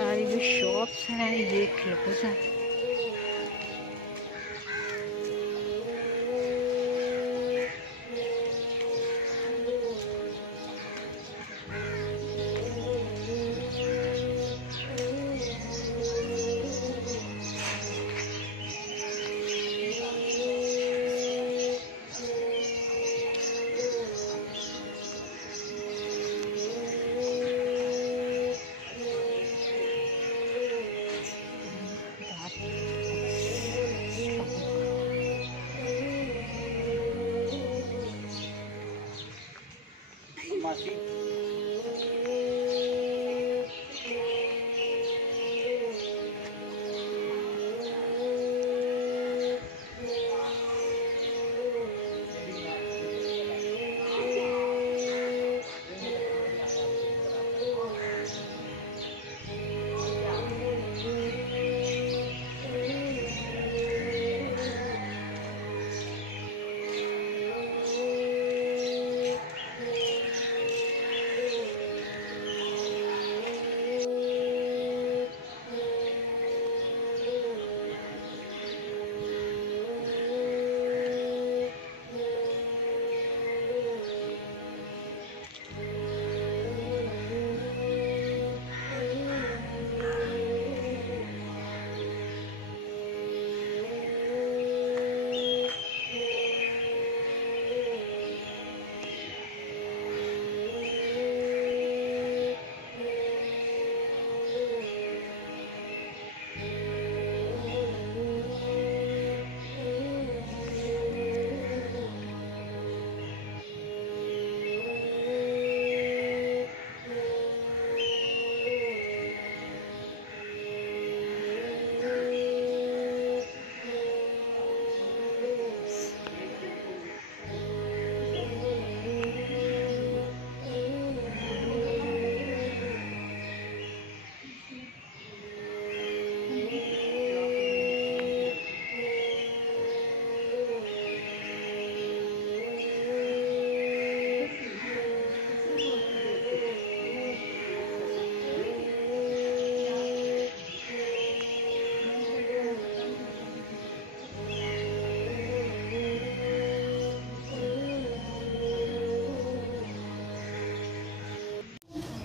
सारी जो शॉप्स हैं ये क्लोज हैं।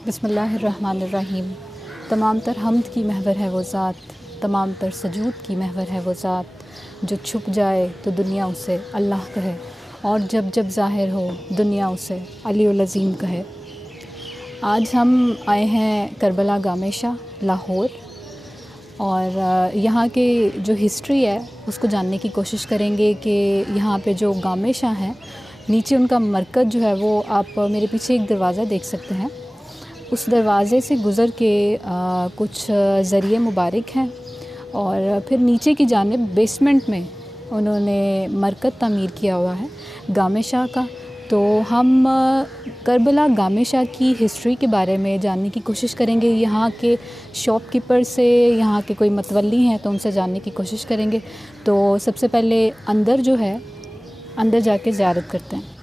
बिस्मिल्लाहिर्रहमानिर्रहीम। तमाम तर हम्द की महवर है वो ज़ात, तमाम तर सजूद की महवर है वो ज़ात, जो छुप जाए तो दुनिया उसे अल्लाह कहे और जब जब ज़ाहिर हो दुनिया उसे अली उल अज़ीम कहे। आज हम आए हैं करबला गामेशा लाहौर और यहाँ के जो हिस्ट्री है उसको जानने की कोशिश करेंगे कि यहाँ पे जो गामेशा हैं नीचे उनका मरकज़ जो है वो आप मेरे पीछे एक दरवाज़ा देख सकते हैं। उस दरवाज़े से गुज़र के कुछ ज़रिए मुबारक हैं और फिर नीचे की जानिब बेसमेंट में उन्होंने मरकज़ तामीर किया हुआ है गामेशा का। तो हम करबला गामेशा की हिस्ट्री के बारे में जानने की कोशिश करेंगे। यहाँ के शॉपकीपर से, यहाँ के कोई मतवल्ली हैं तो उनसे जानने की कोशिश करेंगे। तो सबसे पहले अंदर जो है, अंदर जाके ज़ियारत करते हैं।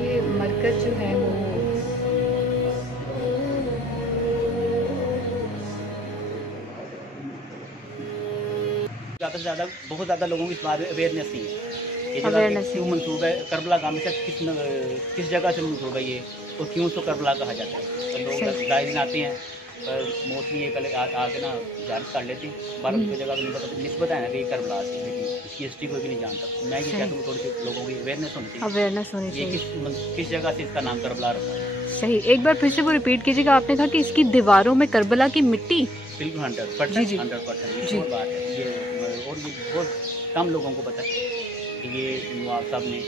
ये मरकज़ जो है वो ज़्यादा से ज़्यादा बहुत ज़्यादा लोगों की इस बारे में अवेयरनेस नहीं है। ये जगह अवेयरनेस क्यों नहीं है। मंसूब है, करबला गाँव से किस जगह से मंसूब है ये, और क्यों उसको करबला कहा जाता है। तो लोग सही। जाए दिन आते हैं, पर मोस्टली ये पहले आके ना जांच कर लेते हैं। बार हम्म। जगह को नहीं पता, निस्बत है ना कि ये करबला से, लेकिन इसकी हिस्ट्री कोई भी नहीं जानता। मैं ये सही। चाहता हूँ थोड़ी सी लोगों की अवेयरनेस होनी चाहिए, अवेयरनेस होनी ये चाहिए। किस जगह से इसका नाम करबला रखा है। सही, एक बार फिर से वो रिपीट कीजिएगा। आपने कहा कि इसकी दीवारों में करबला की मिट्टी। बिल्कुल जी, जी। 100% ये जी। और बात है ये, और ये बहुत कम लोगों को पता है कि ये नवाब साहब ने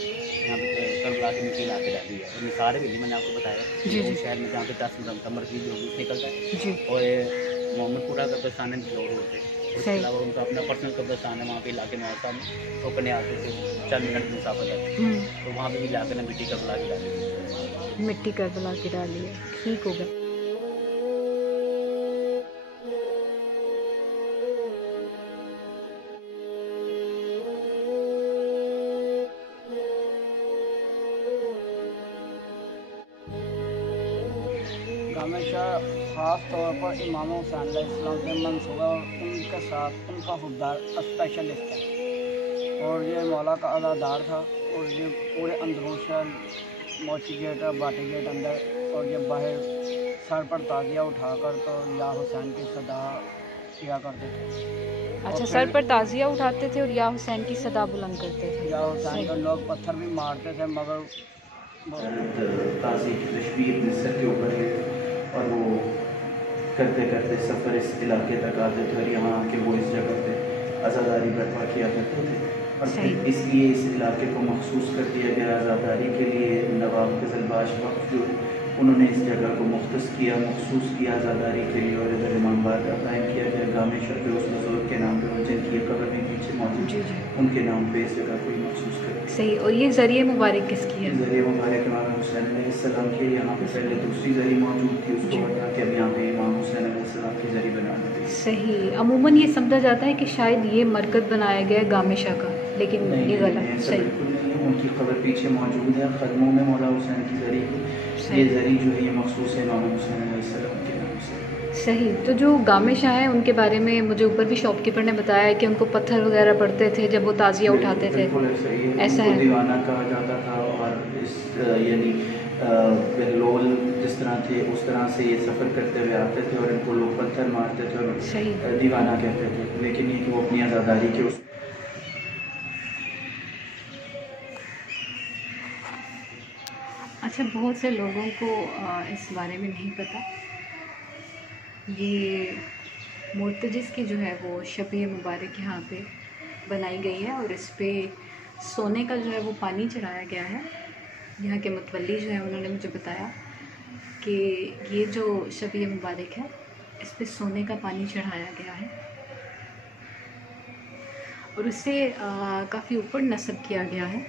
यहाँ पे करबला की मिट्टी ला के डाली है। और मिसाल भी मैंने आपको बताया जी, जी। उस शहर में जहाँ पे 10 मरकजी जो निकलता है, जी। और मोहम्मदपुरा कब्रिस्तान में भी लोग होते हैं। उसके सही। अलावा उनका अपना पर्सनल कब्रिस्तान है वहाँ पे इलाके नवाब साहब में, तो अपने आते थे 4 मिनट की मुसाफत है, तो वहाँ पे भी जाकर ना मिट्टी करबला की डाली। मिट्टी करबला की डाली है, ठीक हो गया। हमेशा ख़ास तौर पर इमाम हुसैन अलैहिस्सलाम से मंसूबा और उनके साथ उनका खुददार स्पेशलिस्ट है, और ये मौला का अज़ादार था। और ये पूरे अंदरून शहर मोची गेट और बाटी गेट अंदर, और ये बाहर सर पर ताजिया उठाकर तो या हुसैन की सदा किया करते थे। अच्छा, और सर फिर पर ताजिया उठाते थे और या हुसैन की सदा बुलंद करते थे। या हुसैन को लोग पत्थर भी मारते थे, मगर ताज़ी की तशबीह अपने सर के ऊपर है, और वो करते करते सफ़र इस इलाके तक आते थे, और यहाँ आके वो इस जगह पे आज़ादारी बर्पा किया करते थे। और फिर इसलिए इस इलाके को मखसूस कर दिया गया आज़ादारी के लिए। नवाब क़ज़लबाश वक़्त जो उन्होंने इस जगह को मुख्तस किया, मखसूस किया आज़ादारी के लिए, और इधर इमाम बारगाह कायम किया गया गामेश्वर के उस बुज़ुर्ग के नाम पर, जिनकी कब्र भी पीछे मौजूद जी, जी। उनके नाम पे इस जगह को मखसूस कर दिया। सही। और ये ज़रिए मुबारक किसकी है? ज़रिए मुबारक इमाम हुसैन अलैहिस्सलाम के। यहाँ पे पहले दूसरी ज़री मौजूद थी, उसको हटा के अब यहाँ पे इमाम हुसैन अलैहिस्सलाम की ज़री बना दी गई। सही। अमूमन ये समझा जाता है कि शायद ये मरकज़ बनाया गया है गामेशा का, लेकिन नहीं, ये गलत। ऐसा सही। बिल्कुल नहीं है। उनकी खबर पीछे मौजूद है ख़दमों में मौला हुसैन की ज़री की। सही। ये ज़री जो है ये मखसूस है इमाम हुसैन अलैहिस्सलाम के नाम से। सही। तो जो गामेशा है उनके बारे में मुझे ऊपर भी शॉपकीपर ने बताया है कि उनको पत्थर वगैरह पड़ते थे जब वो ताज़िया उठाते थे। बिल्कुल ऐसा ही है। ऐसा उनको है। दीवाना कहा जाता था, और इस यानी बहलोल जिस तरह थे उस तरह से ये सफ़र करते हुए आते थे, और इनको लोग पत्थर मारते थे और सही। दीवाना कहते थे। लेकिन ये कि वो अपनी आज़ादारी के उस अच्छा, बहुत से लोगों को इस बारे में नहीं पता। ये मुर्तजिज़ की जो है वो शब-ए मुबारक यहाँ पे बनाई गई है, और इस पे सोने का जो है वो पानी चढ़ाया गया है। यहाँ के मुतवल्ली जो है उन्होंने मुझे बताया कि ये जो शब-ए मुबारक है इस पे सोने का पानी चढ़ाया गया है, और उसे काफ़ी ऊपर नस्ब किया गया है।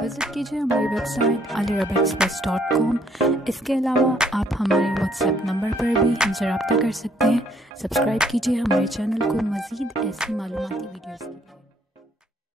विज़िट कीजिए हमारी वेबसाइट alirabexpress.com। इसके अलावा आप हमारे व्हाट्सएप नंबर पर भी हमसे रब्ता कर सकते हैं। सब्सक्राइब कीजिए हमारे चैनल को मज़ीद ऐसी मालूमाती वीडियोज़ के लिए।